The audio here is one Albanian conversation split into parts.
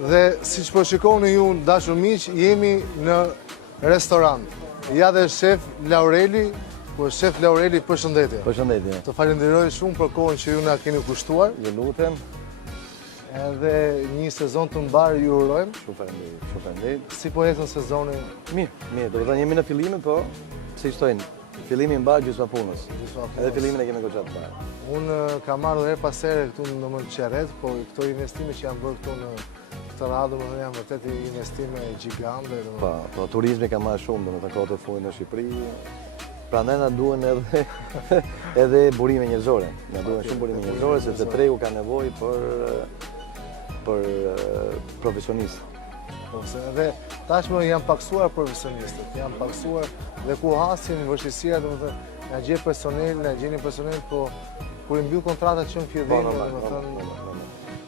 Dhe si që po shikoni ju dashur miq, jemi në restorant. Ja dhe shef Laureli, po shef Laureli përshëndetje. Përshëndetje. Të falenderoj shumë për kohën që ju na keni kushtuar. Ju lutem. Edhe një sezon të mbar ju urojmë. Shumë faleminderit. Si po ecën sezoni? Mirë, do të thënë jemi në fillimin, po si thojnë, fillimi mbar gjysma punës. Edhe fillimin e kemi goxha të parë. Unë kam marrë her pas here këtu në Qerret, po këto investime që janë bërë këtu në këtë radhë, domethënë janë vërtet investime gjigante. Po, turizmi ka marrë shumë, domethënë kohët e fundit në Shqipëri. Prandaj na duhen edhe burime njerëzore. Na duhen shumë burime njerëzore sepse tregu ka nevojë për profesionistë. Dhe tashmë janë paksuar profesionistët, janë paksuar dhe ku hasin vështirësia, domethënë na gjej personel, po kur i mbyll kontratat që në fillim, domethënë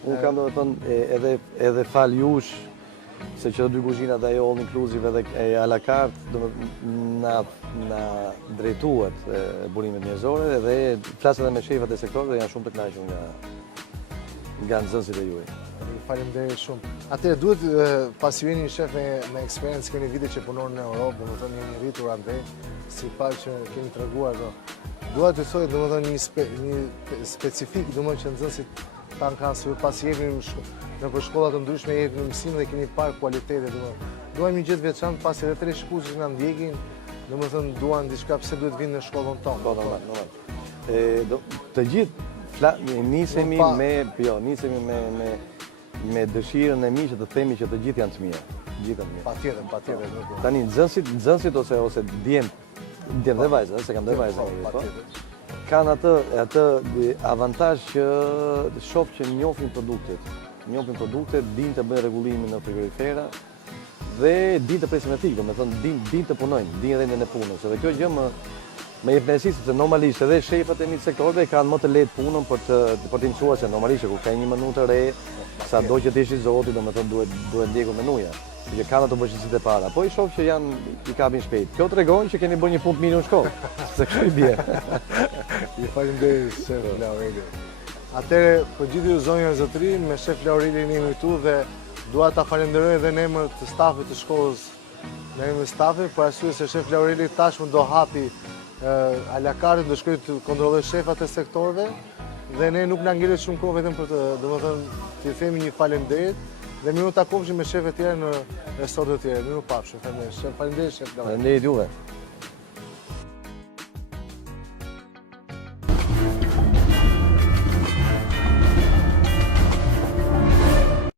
unë kam domethënë edhe fal jush se që dy kuzhinat ajo all inclusive edhe à la carte domethënë na drejtuat burimet njerëzore dhe flas edhe me shefat e sektorit dhe janë shumë të kënaqur nga nxënësit e juaj. Faleminderit shumë. Atëherë duhet pas ju jeni një shef me eksperiencë, keni vite që punoni në Europë, domethënë jeni rritur andej, sipas që keni treguar do. Dua të thoj domethënë një specifik domethënë që nxënësit tan kanë se pas jeni në shkolla të ndryshme jeni në mësim dhe keni parë kualitete domethënë. Duam një gjë të veçantë pasi edhe 3 shkuqës që na ndjekin, domethënë duan diçka pse duhet vinë në shkollën tonë. Po, normal. Të gjithë nisemi me dëshirën e mi që të themi që të gjithë janë të mirë. Patjetër. Tani nxënësit ose djemt dhe vajzat, se kam dhe vajzat, kanë atë avantazh që shoh që njohin produktet, dinë të bëjnë rregullimin në frigorifera dhe dinë të presin etik, domethënë dinë të punojnë, dinë rendin e punës. Dhe kjo gjë më jep mendësi sepse normalisht edhe shefat e një sektorëve kanë më të lehtë punën për të mësuar se normalisht kur ka një menu të re, sado që të ishi zoti, domethënë duhet ndjekur menuja. Që kanë ato vështirësitë e para, po i shoh që i kapin shpejt. Kjo tregon që keni bërë një punë të mirë në shkollë, se kështu i bie. Ju falenderoj shef Laureli. Atëherë, po gjithë ju zonja e zotëri, me shef Laurelin jemi këtu dhe dua ta falenderoj edhe në emër të stafit të shkollës, në emër të stafit, për arsye se shef Laureli tashmë do hapi à la carte, do shkoj të kontrolloj shefat e sektorëve dhe ne nuk na ngjelet shumë kohë vetëm për të, domethënë, të themi një faleminderit dhe miru takofshim me shefet tjerë në restorantet tjera. Miru pafshim. Faleminderit shef Laureli. Faleminderit juve.